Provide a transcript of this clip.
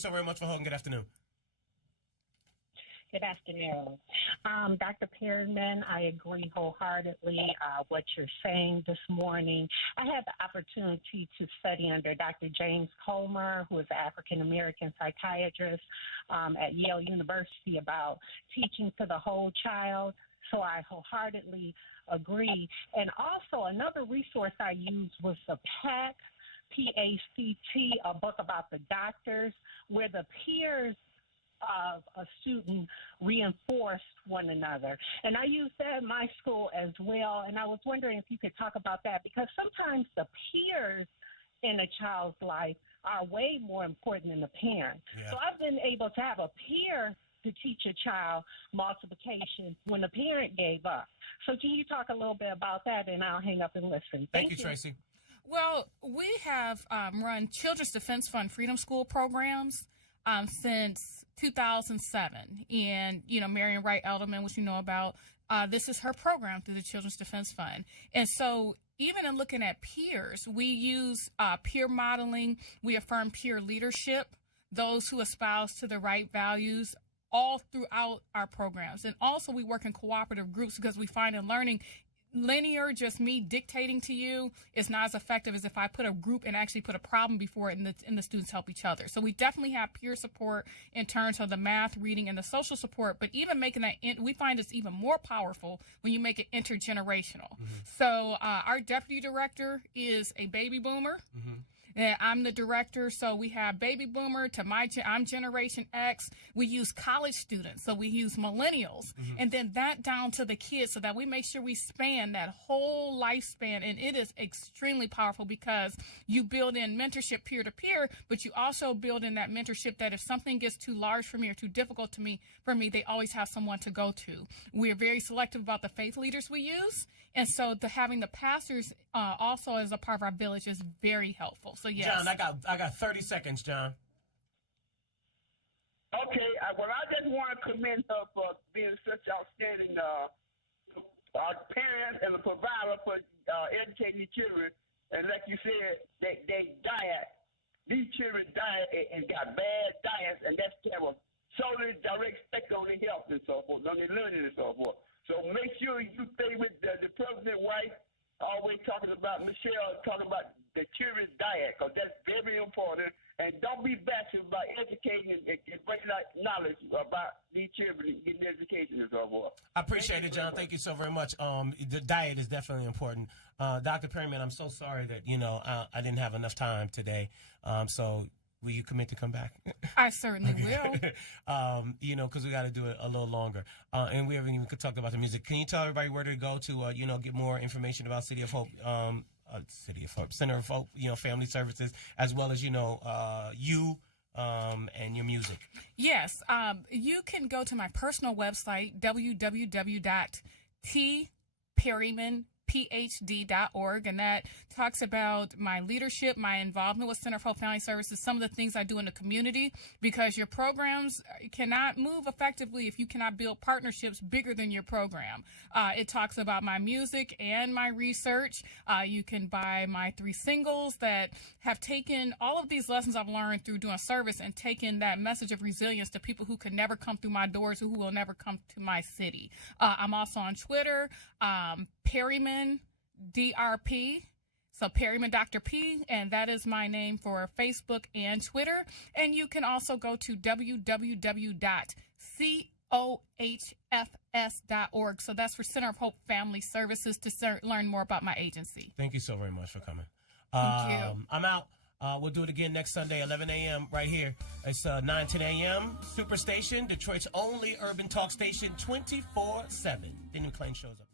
so very much for holding. Good afternoon. Good afternoon. Dr. Perryman, I agree wholeheartedly what you're saying this morning. I had the opportunity to study under Dr. James Comer, who is an African-American psychiatrist at Yale University, about teaching to the whole child. So I wholeheartedly agree. And also another resource I used was the PACT, P-A-C-T, a book about the doctors, where the peers of a student reinforced one another. And I use that in my school as well. And I was wondering if you could talk about that, because sometimes the peers in a child's life are way more important than the parent. Yeah. So I've been able to have a peer to teach a child multiplication when the parent gave up. So can you talk a little bit about that, and I'll hang up and listen. Thank you, Tracee. Well, we have run Children's Defense Fund Freedom School programs since 2007. And, Marion Wright Elderman, which you know about, this is her program through the Children's Defense Fund. And so even in looking at peers, we use peer modeling. We affirm peer leadership, those who espouse to the right values, all throughout our programs. And also we work in cooperative groups, because we find in learning, linear, just me dictating to you, is not as effective as if I put a group and actually put a problem before it, and the students help each other. So we definitely have peer support in terms of the math, reading, and the social support, but even making that, we find it's even more powerful when you make it intergenerational. Mm-hmm. So our deputy director is a baby boomer. Mm-hmm. I'm the director, so we have baby boomer to I'm Generation X. We use college students, so we use millennials, and then that down to the kids, so that we make sure we span that whole lifespan. And it is extremely powerful, because you build in mentorship peer-to-peer, but you also build in that mentorship that if something gets too large for me or too difficult for me, they always have someone to go to. We are very selective about the faith leaders we use, and so having the pastors also as a part of our village is very helpful. So yes. John, I got 30 seconds, John. Okay, well, I just want to commend her for being such outstanding parent and a provider for educating the children. And like you said, they diet. These children diet and got bad diets, and that's have a solely direct effect on their health and so forth, on their learning and so forth. So make sure you stay with the president's wife, always talking about Michelle, talking about the children's diet, because that's very important. And don't be bashful about educating and bringing out knowledge about these children getting education and so forth. I appreciate it, John. Thank you so very much. The diet is definitely important. Dr. Perryman, I'm so sorry that, I didn't have enough time today. So will you commit to come back? I certainly will. Because we got to do it a little longer. And we haven't even talked about the music. Can you tell everybody where to go to, get more information about City of Hope, Center of Hope, Family Services, as well as, you and your music? Yes. You can go to my personal website, www.tperrymanphd.org, and that talks about my leadership, my involvement with Center of Hope Family Services, some of the things I do in the community, because your programs cannot move effectively if you cannot build partnerships bigger than your program. It talks about my music and my research. You can buy my 3 singles that have taken all of these lessons I've learned through doing service and taken that message of resilience to people who could never come through my doors, who will never come to my city. I'm also on Twitter, Perryman DRP. So Perryman Dr. P, and that is my name for Facebook and Twitter. And you can also go to www.cohfs.org. So that's for Center of Hope Family Services, to learn more about my agency. Thank you so very much for coming. Thank you. I'm out. We'll do it again next Sunday, 11 a.m. right here. It's 9, 10 a.m. Superstation, Detroit's only urban talk station, 24/7. Denny McClain shows up.